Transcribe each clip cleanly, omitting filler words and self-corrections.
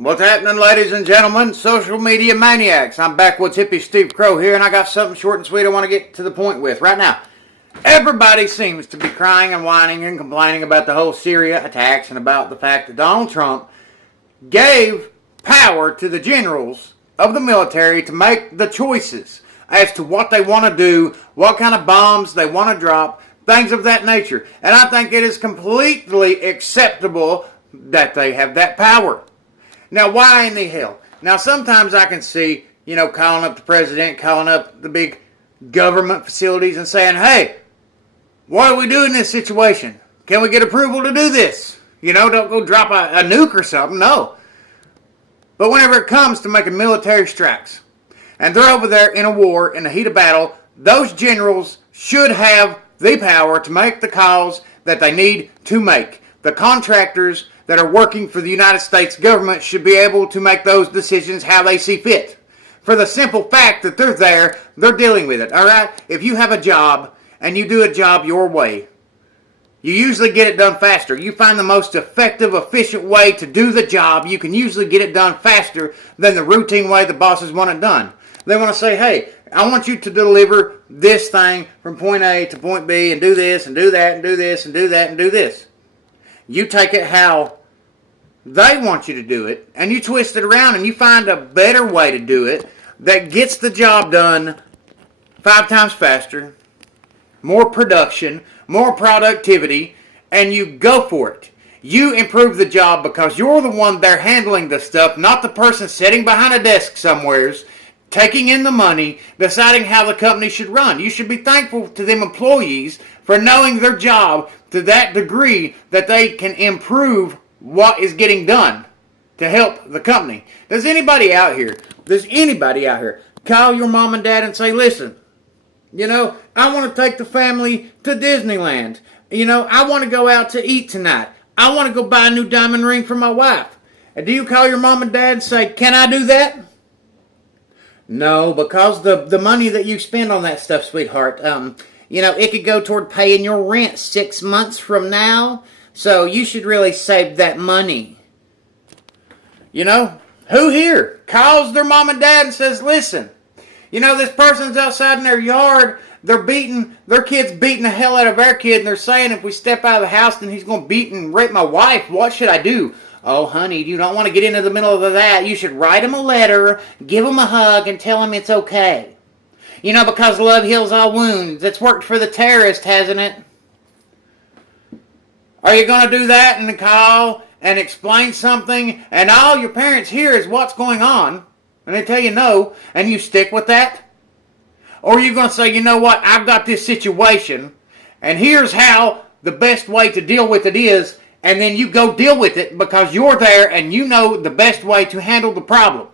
What's happening, ladies and gentlemen, social media maniacs? I'm backwoods hippie Steve Crow here, and I got something short and sweet I want to get to the point with right now. Everybody seems to be crying and whining and complaining about the whole Syria attacks and about the fact that Donald Trump gave power to the generals of the military to make the choices as to what they want to do, what kind of bombs they want to drop, things of that nature. And I think it is completely acceptable that they have that power. Now, why in the hell? Now, sometimes I can see, calling up the president, calling up the big government facilities and saying, hey, what do we do in this situation? Can we get approval to do this? Don't go drop a nuke or something. No. But whenever it comes to making military strikes, and they're over there in a war, in the heat of battle, those generals should have the power to make the calls that they need to make. The contractors that are working for the United States government should be able to make those decisions how they see fit. For the simple fact that they're there, they're dealing with it, all right? If you have a job and you do a job your way, you usually get it done faster. You find the most effective, efficient way to do the job. You can usually get it done faster than the routine way the bosses want it done. They want to say, hey, I want you to deliver this thing from point A to point B and do this and do that and do this and do that and do this. You take it how they want you to do it, and you twist it around and you find a better way to do it that gets the job done 5 times faster, more production, more productivity, and you go for it. You improve the job because you're the one there handling the stuff, not the person sitting behind a desk somewheres, taking in the money, deciding how the company should run. You should be thankful to them employees for knowing their job to that degree that they can improve what is getting done to help the company. Does anybody out here call your mom and dad and say, listen, I want to take the family to Disneyland. I want to go out to eat tonight. I want to go buy a new diamond ring for my wife. And do you call your mom and dad and say, can I do that? No, because the money that you spend on that stuff, sweetheart, it could go toward paying your rent 6 months from now. So you should really save that money. Who here calls their mom and dad and says, listen, this person's outside in their yard, their kid's beating the hell out of our kid, and they're saying if we step out of the house, then he's going to beat and rape my wife. What should I do? Oh, honey, you don't want to get into the middle of that. You should write him a letter, give him a hug, and tell him it's okay. Because love heals all wounds. It's worked for the terrorist, hasn't it? Are you going to do that and call and explain something, and all your parents hear is what's going on, and they tell you no, and you stick with that? Or are you going to say, you know what, I've got this situation, and here's how the best way to deal with it is, and then you go deal with it because you're there and you know the best way to handle the problem.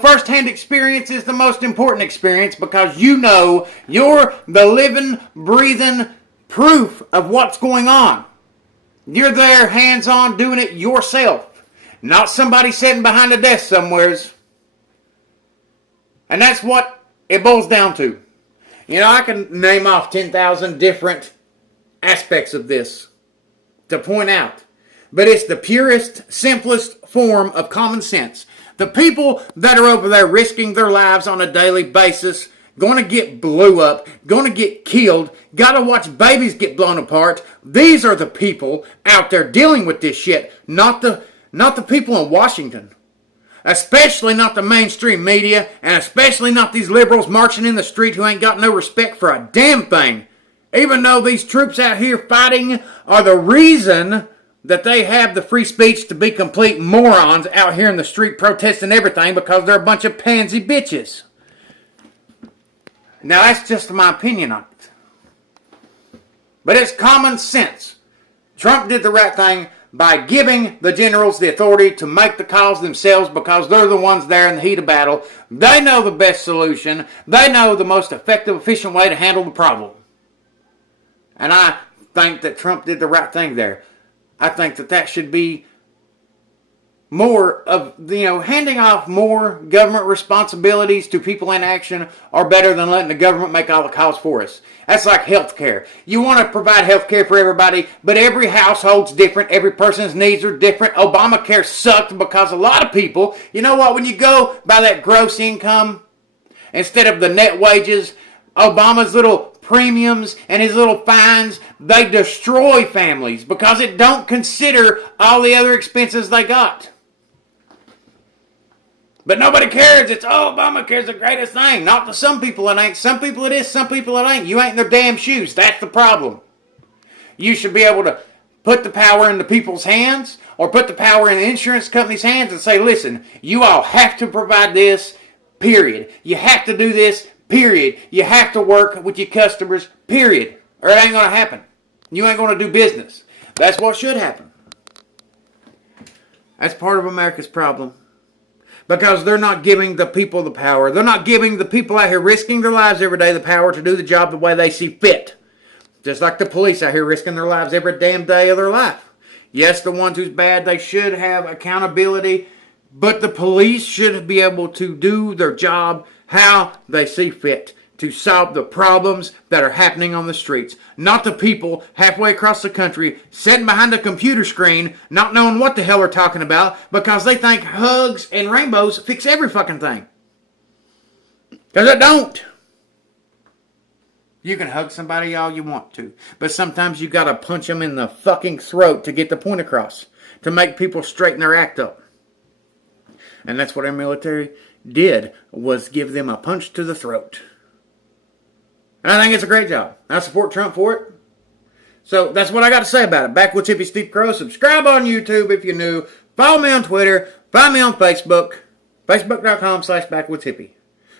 First-hand experience is the most important experience because you're the living, breathing proof of what's going on. You're there, hands-on, doing it yourself. Not somebody sitting behind a desk somewheres. And that's what it boils down to. I can name off 10,000 different aspects of this to point out. But it's the purest, simplest form of common sense. The people that are over there risking their lives on a daily basis, going to get blew up, going to get killed, got to watch babies get blown apart. These are the people out there dealing with this shit, not the people in Washington. Especially not the mainstream media, and especially not these liberals marching in the street who ain't got no respect for a damn thing. Even though these troops out here fighting are the reason that they have the free speech to be complete morons out here in the street protesting everything because they're a bunch of pansy bitches. Now, that's just my opinion on it. But it's common sense. Trump did the right thing by giving the generals the authority to make the calls themselves because they're the ones there in the heat of battle. They know the best solution. They know the most effective, efficient way to handle the problem. And I think that Trump did the right thing there. I think that should be more of, handing off more government responsibilities to people in action are better than letting the government make all the calls for us. That's like healthcare. You want to provide healthcare for everybody, but every household's different. Every person's needs are different. Obamacare sucked because a lot of people, you know what, when you go by that gross income instead of the net wages, Obama's little premiums and his little fines, they destroy families because it don't consider all the other expenses they got. But nobody cares. It's, Obamacare's the greatest thing. Not to some people it ain't. Some people it is, some people it ain't. You ain't in their damn shoes. That's the problem. You should be able to put the power in the people's hands or put the power in the insurance company's hands and say, listen, you all have to provide this, period. You have to do this, period. You have to work with your customers, period. Or it ain't going to happen. You ain't going to do business. That's what should happen. That's part of America's problem. Because they're not giving the people the power. They're not giving the people out here risking their lives every day the power to do the job the way they see fit. Just like the police out here risking their lives every damn day of their life. Yes, the ones who's bad, they should have accountability. But the police should be able to do their job how they see fit to solve the problems that are happening on the streets. Not the people halfway across the country sitting behind a computer screen not knowing what the hell they're talking about because they think hugs and rainbows fix every fucking thing. Because it don't. You can hug somebody all you want to, but sometimes you gotta punch them in the fucking throat to get the point across, to make people straighten their act up. And that's what our military did, was give them a punch to the throat. And I think it's a great job. I support Trump for it. So that's what I got to say about it. Backwoods Hippie Steve Crow. Subscribe on YouTube if you're new. Follow me on Twitter. Find me on Facebook. Facebook.com/backwoodshippie.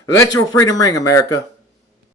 Let your freedom ring, America.